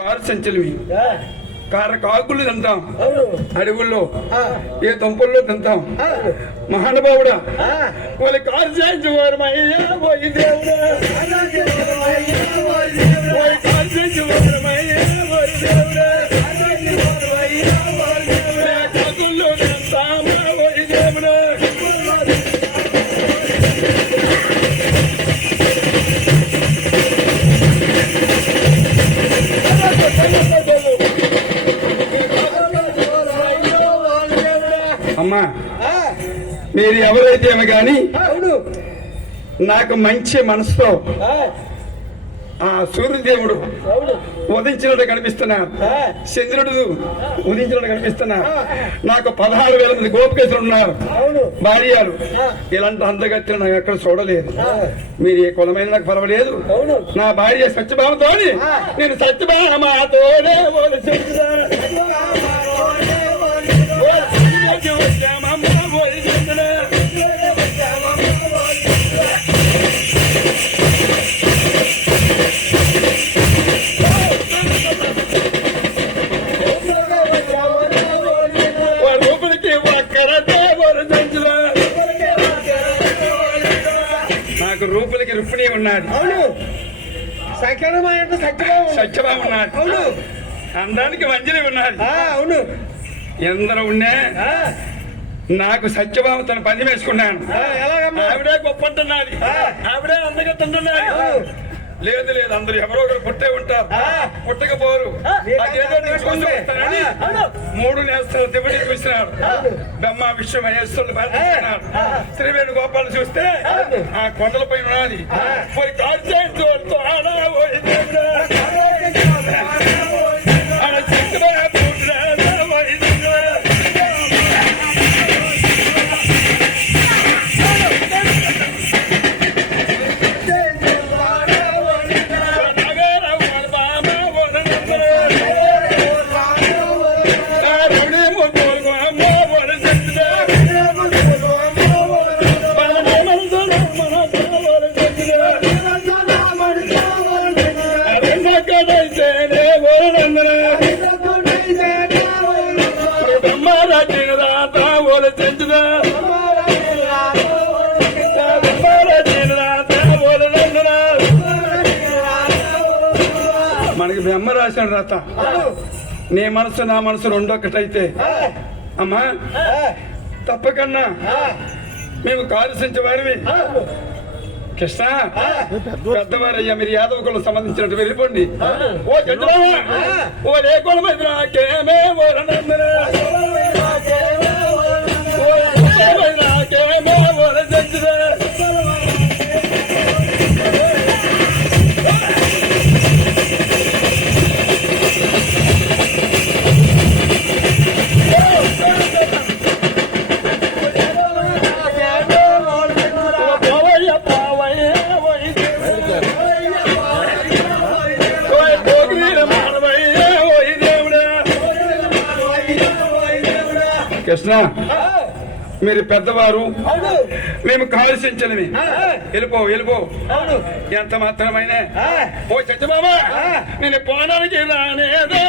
Car సంచలవి కాకులు తింటాం, అడవుల్లో ఏ తంపుల్లో తింటాం. మహానుభావుడా వాళ్ళ కారు చేయించుకోరమయ్యా పోయి దేవుడా, కారు చేయించుకోరమయ్యా పోయి దేవుడా, కాకుల్లో తింటామా పోయి దేవుడా. అమ్మా మీరు ఎవరైతే ఏమో గాని నాకు మంచి మనసుతో ఆ సూర్యదేవుడు ఉదయించినట్టు కనిపిస్తున్నారు, చంద్రుడు ఉదయించినట్టు కనిపిస్తున్నారు. నాకు 16,000 మంది గోపికేశ్వరులు ఉన్నారు, భార్యలు. ఇలాంటి అందగత్తులు నాకు ఎక్కడ చూడలేదు. మీరు ఏ కులమైన నాకు పర్వాలేదు. నా భార్య సత్యభామతో నేను సత్యభామతోనే నాకు రూపులకి రుక్మిణి ఉన్నాడు, సత్యభామ ఉన్నాడు, అందానికి మంజరి ఉన్నాడు. అవును ఎందరూ ఉన్నా నాకు సత్యభామ తన పని వేసుకున్నాను. ఆవిడే గొప్ప అంటున్నది, ఆవిడే అందగా తింటున్నాడు. లేదు లేదు, అందరు ఎవరో ఒకరు పుట్టే ఉంటారు, పుట్టకపోరు. అదేదో తీసుకొని వస్తానని 3 నేస్తాలు దివ్వని చూసినాడు. బ్రహ్మ విశ్వ మహేశ్వరులు బాధిస్తున్నాడు. శ్రీవేణు గోపాలు చూస్తే ఆ కొండలపై ఉన్నది. పోయి కాదు చేస్తూ మనకి బ్రహ్మ రాశాడు రాత. నీ మనసు నా మనసు రెండొక్కటైతే అమ్మా తప్పకన్నా మేము కారుసించే వారివి. కృష్ణ పెద్దవారయ్యా, మీరు యాదవ కులం సంబంధించినట్టు వెళ్ళిపోండి. ఓ చంద్రబాబు ఓ ఏ కులం అయితే నాకేమే ఓరనందరా, నాకేమే ఓర చంద్ర. కృష్ణ మీరు పెద్దవారు, మేము కాల్సించనివి. వెళ్ళిపో వెళ్ళిపో. ఎంత మాత్రమైనా ఓ సత్యబాబా నేను పోనానికి రానేదో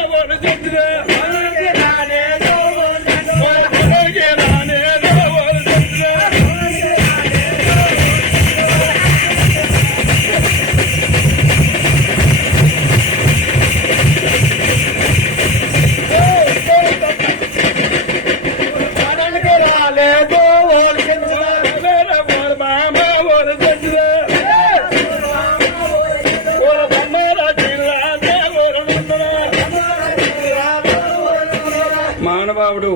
మానవావుడు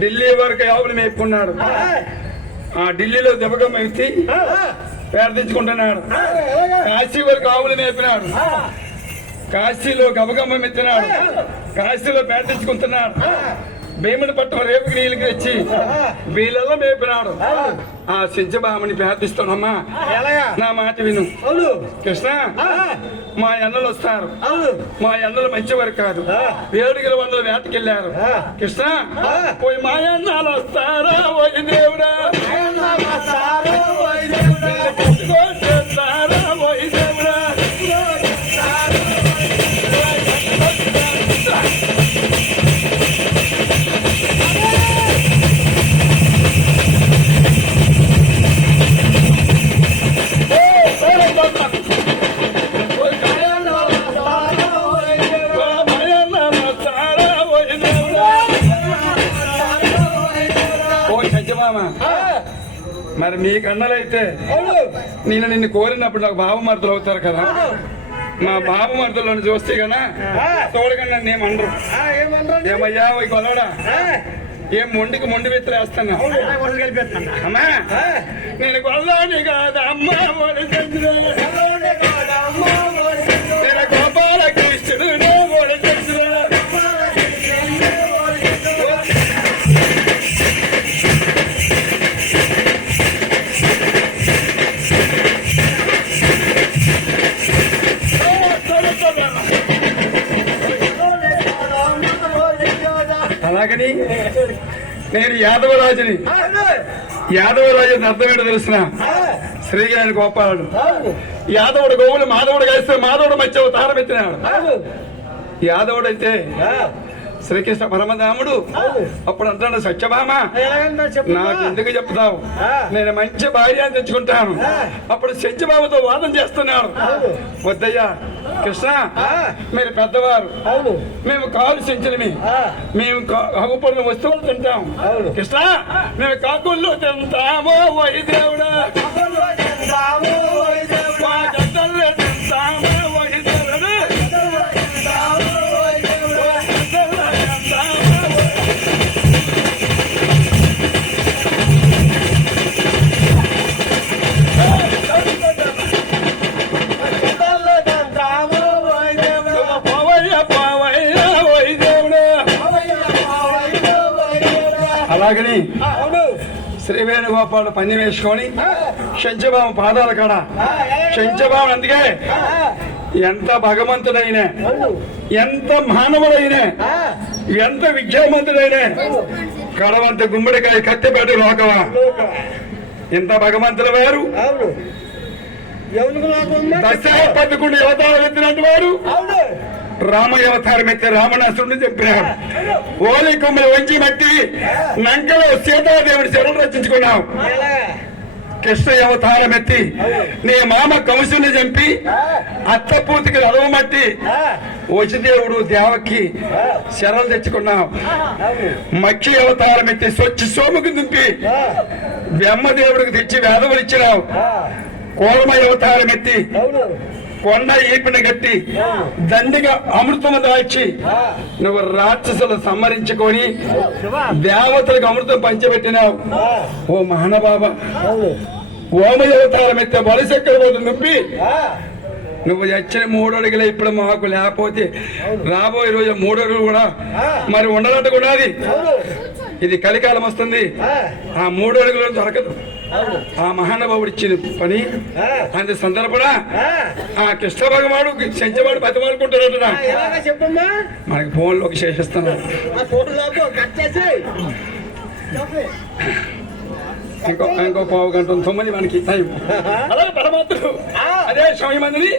ఢిల్లీ వరకు ఆవులు మేపుకున్నాడు. ఆ ఢిల్లీలో దెబ్బగా మేపి ప్రార్థించుకుంటున్నాడు. కాశీ వరకు ఆవులు మేపినాడు, కాశీలో గబగమ్మ మెత్తినాడు, కాశీలో ప్రార్థించుకుంటున్నాడు. భీముని పట్టం రేపుకి నీళ్ళకి వచ్చి వీళ్ళల్లో మేపినాడు. ఆ సత్యభామని ప్రార్థిస్తానమ్మా, నా మాట విను. కృష్ణ మా అన్నలు వస్తారు, మా అన్నలు మంచివారు కాదు, 700 వేటకెళ్ళారు. కృష్ణ పోయి మా అన్నాలు వస్తారా పోయి దేవుడా, పోయి దేవుడా. మరి మీ కన్నలైతే నేను నిన్ను కోరినప్పుడు నాకు బావమర్దులు అవుతారు కదా. మా బావమర్దులను చూస్తే కదా తోడుగా నన్ను ఏమనరు. ఏమయ్యా కొలవడా ఏం మొండికి మొండి విత్తలు వేస్తాను అమ్మా. నేను కొల్లని కాదు అమ్మ గోపాల కృష్ణుడు అలాగని నేను యాదవరాజుని. యాదవరాజు అర్థం ఏంటో తెలిసిన శ్రీగారి గోపాలుడు. యాదవుడు గోవులు మాధవుడు కలిస్తే మాధవుడు మధ్య అవతారం ఎత్తినాడు. యాదవుడైతే శ్రీకృష్ణ పరమధాముడు. అప్పుడు అంటాడు సత్యభామ నాకు ఎందుకు చెప్తావు, నేను మంచి భార్య అని తెచ్చుకుంటాను. అప్పుడు సత్యభామతో వాదం చేస్తున్నాడు. వద్దయ్యా కృష్ణ, మీరు పెద్దవారు, మేము కాలు సెంచలమి, మేము హగుపూర్ణ వస్తువులు తింటాం. కృష్ణ మేము కాకుళ్ళు తింటాము వైదేవుడా, తింటాము అలాగని శ్రీ వేణుగోపాలు పని వేసుకొని శంచబాబు పాదాల కాడ శంచబాబు అందుకే ఎంత భగవంతుడైనా, ఎంత మానవుడైనా, ఎంత విద్యావంతుడైనా కడవంత గుమ్మడికాయ కత్తిపేట లోకవా ఎంత భగవంతుల వారు. దశ 11 అవతారం ఎత్తినట్టు వారు రామయ్య అవతారం ఎత్తే రావణాసురుడిని చంపినాడు. ఓలి కొమ్మలు వంచి మట్టి నంకలో సీతాదేవుడి శరణు రచించుకున్నావు. కృష్ణ అవతారం ఎత్తి నీ మామ కంసుని చంపి అత్తపూతికి రథమట్టి వసుదేవుడు దేవకి శరణు తెచ్చుకున్నావు. మక్షి అవతారం ఎత్తి స్వచ్ఛ సోముకు దింపి బ్రహ్మదేవుడికి తెచ్చి వేదవులు ఇచ్చినావు. కోరమయ అవతారం ఎత్తి కొండ ఈపిన గట్టి దండిగా అమృతము దాల్చి నువ్వు రాక్షసులు సంహరించుకొని దేవతలకు అమృతం పంచబెట్టినావు. ఓ మహానబాబా ఓమయ అవతారం ఎత్తే బలిశక్కర పోతు నింపి నువ్వు వచ్చిన 3 అడుగులే ఇప్పుడు మాకు లేకపోతే రాబోయే రోజు 3 అడుగులు కూడా మరి ఉండనట్టు కూడా అది ఇది కలికాలం వస్తుంది. ఆ 3 అడుగులు దొరకదు. ఆ మహానుభావుడు ఇచ్చిన పని అంత సందర్భన ఆ కృష్ణ భగవాడు శంచవాడు బతిమాలుకుంటున్నాడు. మనకి ఫోన్లోకి చేసేస్తాను. ఇంకో పావు గంట 9 మనకి టైం. అదే పరమాత్ముడు అదే సమయం మందిని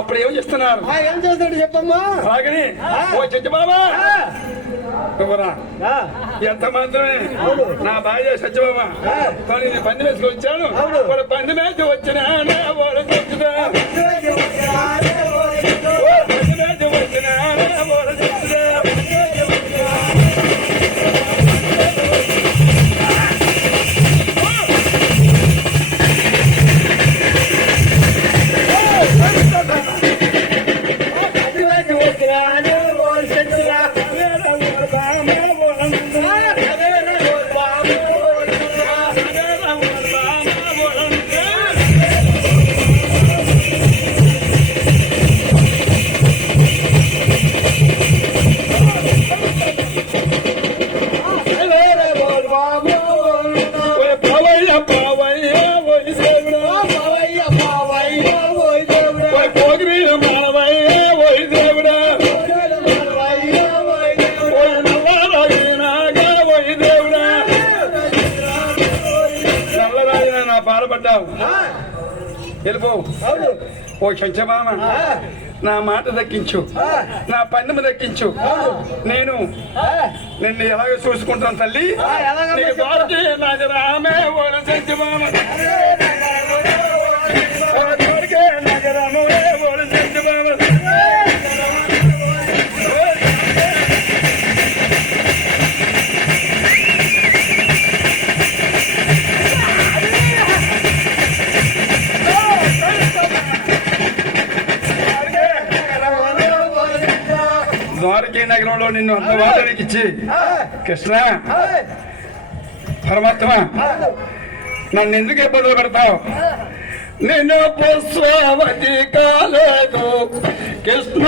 అప్పుడు ఏం చేస్తున్నారు అలాగని ఓ సత్యబాబా నువ్వురా ఎంత మాత్రమే నా భార్య సత్యబాబా నేను పంది వేసుకొని వచ్చాను. పంది మేసి వచ్చినా వెళ్ళిపో. ఓ శంచమామ నా మాట దక్కించు, నా పందెము దక్కించు. నేను నిన్ను ఎలాగ చూసుకుంటాను తల్లి. రామే ఓ శంచమామ నగరంలో నిన్ను అంత వాటానికి ఇచ్చి కృష్ణ పరమాత్మ నన్ను ఎందుకు ఇబ్బందులు పెడతావు? నేను పుష్పవతి కాలేదు కృష్ణ